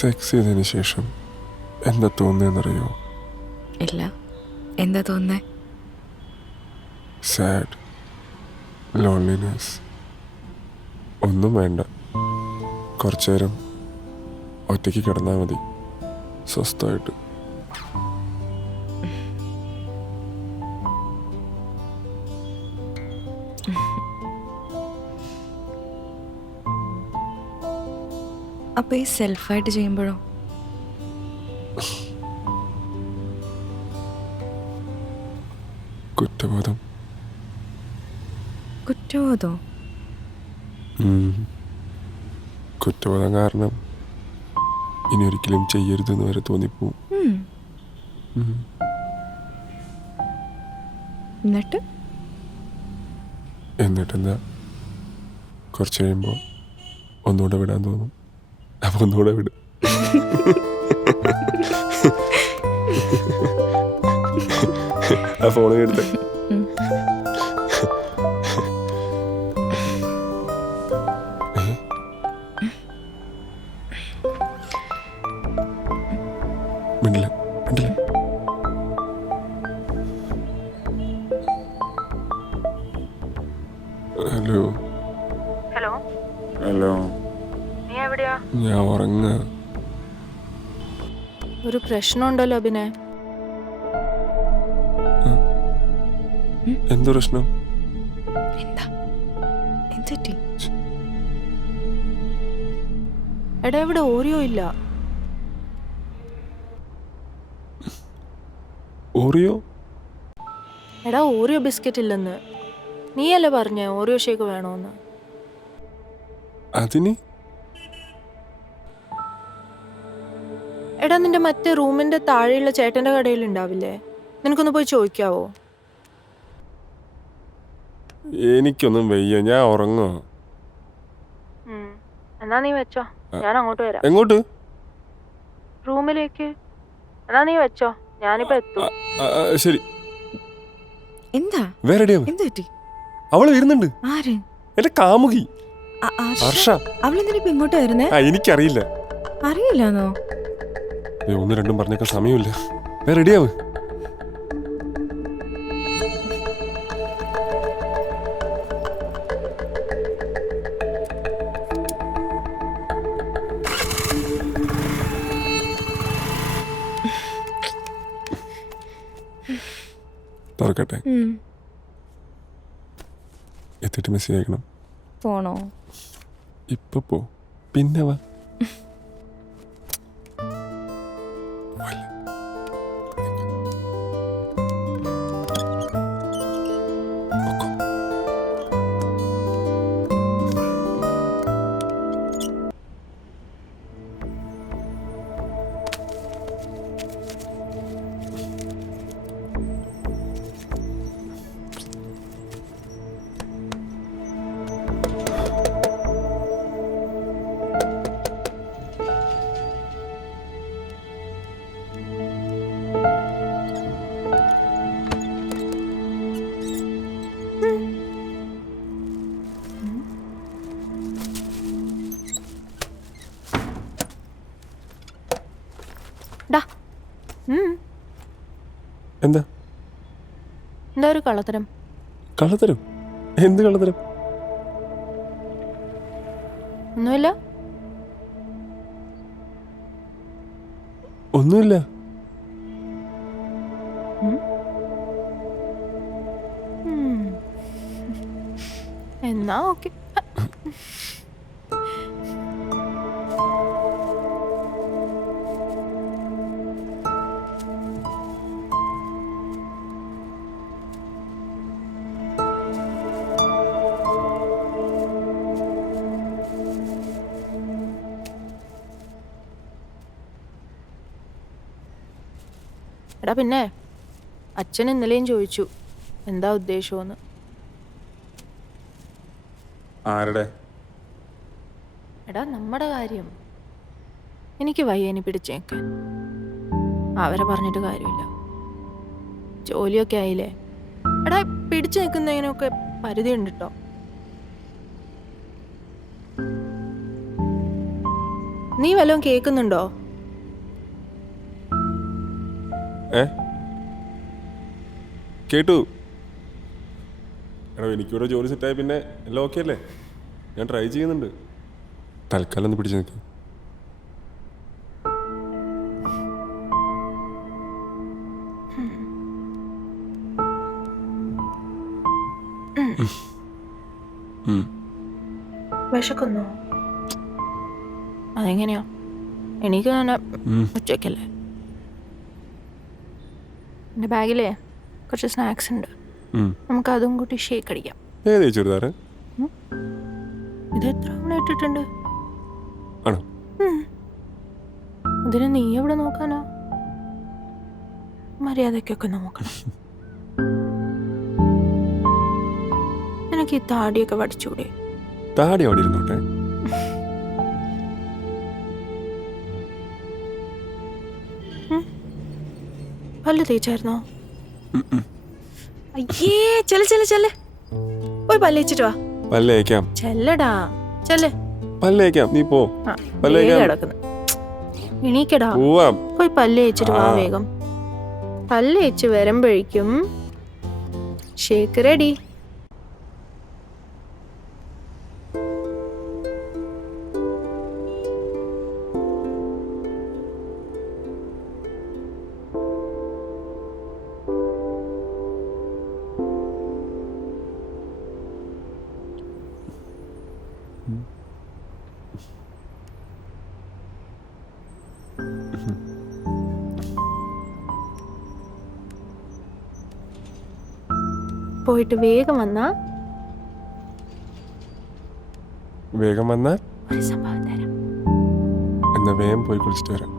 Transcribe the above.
Sex ചെയ്തതിന് ശേഷം എന്താ തോന്നുന്നതെന്നറിയോ? ഇല്ല, എന്താ തോന്നുന്നേ? Sad, loneliness. ഒന്നും വേണ്ട, കുറച്ചു നേരം ഒറ്റയ്ക്ക് കിടന്നാൽ മതി, സ്വസ്ഥമായിട്ട്. അപ്പോൾ ഈ സെൽഫായിട്ട് ചെയ്യുമ്പോഴോ? കുറ്റബോധം. കുറ്റബോധോ? കുറ്റബോധം കാരണം ഇനി ഒരിക്കലും ചെയ്യരുതെന്ന് വരെ തോന്നിപ്പോവും. എന്നിട്ടെന്താ, കുറച്ച് കഴിയുമ്പോൾ ഒന്നുകൂടെ വിടാൻ തോന്നും. അപ്പൊ ഒന്നുകൂടെ വിടും. ആ ഫോൺ എടുത്ത് മിണ്ടില്ല മിണ്ടില്ല. ഹലോ ഹലോ ഹലോ, നീ എവിടെയാ? ഞാൻ ഉറങ്ങ. ഒരു പ്രശ്നമുണ്ടല്ലോ അഭിനയ. എന്ത് പ്രശ്നം? എന്താ എന്തെറ്റി? എടാ ഇവിടെ ഓറിയോ ഇല്ല. ഓറിയോ? എടാ ഓറിയോ ബിസ്ക്കറ്റ് ഇല്ലെന്ന്. നീയല്ലേ പറഞ്ഞേ ഓറിയോ ഷേക്ക് വേണോന്ന്? അതിന് എടാ നിന്റെ മറ്റേ റൂമിന്റെ താഴെയുള്ള ചേട്ടന്റെ കടയിൽ ഉണ്ടാവില്ലേ? നിനക്കൊന്ന് പോയി ചോദിക്കാവോ? എനിക്കൊന്നും വയ്യ, ഞാൻ ഉറങ്ങോ. എന്നാ നീ വെച്ചോ, ഞാൻ അങ്ങോട്ട് വരാം. എങ്ങോട്ട്? റൂമിലേക്ക്. എന്നാ നീ വെച്ചോ, ഞാനിപ്പോ എത്തും. ശരി. എന്താ വേറെ എന്തെറ്റി? അവള് വരുന്നുണ്ട്. ആര്? എന്റെ കാമുകി ഹർഷ. അവളെന്തിനാ ഇപ്പൊ ഇങ്ങോട്ട് വരുന്നേ? എനിക്കറിയില്ല. അറിയില്ലാന്നോ? ഒന്നും രണ്ടും പറഞ്ഞേക്കാൻ സമയമില്ല. വേറെ റെഡിയാവ്. തുറക്കട്ടെ? എത്തിയിട്ട് മെസ്സേജ് അയക്കണം. പോണോ? ഇപ്പൊ പോ, പിന്നെ വാ. എന്താ എന്താ ഒരു കള്ളത്തരം? കള്ളത്തരം? എന്ത് കള്ളത്തരം? ഒന്നുമില്ല. ഒന്നുമില്ല. എന്നാ ഓക്കെ. എടാ പിന്നെ അച്ഛൻ ഇന്നലെയും ചോദിച്ചു എന്താ ഉദ്ദേശമെന്ന്. ആരുടെ? എടാ നമ്മുടെ കാര്യം. എനിക്ക് വയ്യനി പിടിച്ചേക്കാൻ. അവരെ പറഞ്ഞിട്ട് കാര്യമില്ല. ജോലിയൊക്കെ ആയില്ലേ. എടാ പിടിച്ചു നിൽക്കുന്നതിനൊക്കെ പരിധിയുണ്ട് കേട്ടോ. നീ വല്ലതും കേൾക്കുന്നുണ്ടോ? കേട്ടു. എടാ എനിക്കിവിടെ ജോലി സെറ്റായി പിന്നെ എല്ലാം ഓക്കെ അല്ലേ? ഞാൻ ട്രൈ ചെയ്യുന്നുണ്ട്. തൽക്കാലം ഒന്ന് പിടിച്ചു നിൽക്കും. വിശക്കുന്നോ? അതെങ്ങനെയാ? എനിക്ക് തന്നെ ഉച്ചയ്ക്കല്ലേ. എൻ്റെ ബാഗിലേ കുറച്ച് സ്നാക്സ് ഉണ്ട്. നമുക്ക് അതും കൂട്ടി ഷേക്ക് അടിക്കാം. ഏത് ചുരിദാറ്? ഇത് എത്ര തവണ ഇട്ടിട്ടുണ്ട്? ആണോ? അതിന് നീ എവിടെ നോക്കാനാ? മര്യാദക്കൊക്കെ നോക്കണം. എനിക്ക് ഈ താടിയൊക്കെ വടിച്ചൂടെ? താടി അവിടെ ഇരുന്നോട്ടെ. പല്ല് തേച്ചായിരുന്നോ? അയ്യേ ചെല്ല് ചെല്ല് ചെല്ല് പോയി പല്ല് വെച്ചിട്ട് വാ. പല്ലേക്കാം. ചെല്ലടാ ചെല്ല്. പല്ലേക്കാം. നീ പോ. കിടക്കുന്നു. എണീക്കടാ. പോവാം. പോയി പല്ല് തേച്ചിട്ട് വാ വേഗം. പല്ല് തേച്ച് വരുമ്പോഴേക്കും ഷേക്ക് റെഡി. പോയിട്ട് വേഗം വന്നാ വേഗം വന്നാൽ ഒരു സംഭവം തരാം. എന്നാ വേഗം പോയി കുളിച്ചിട്ട് വരാം.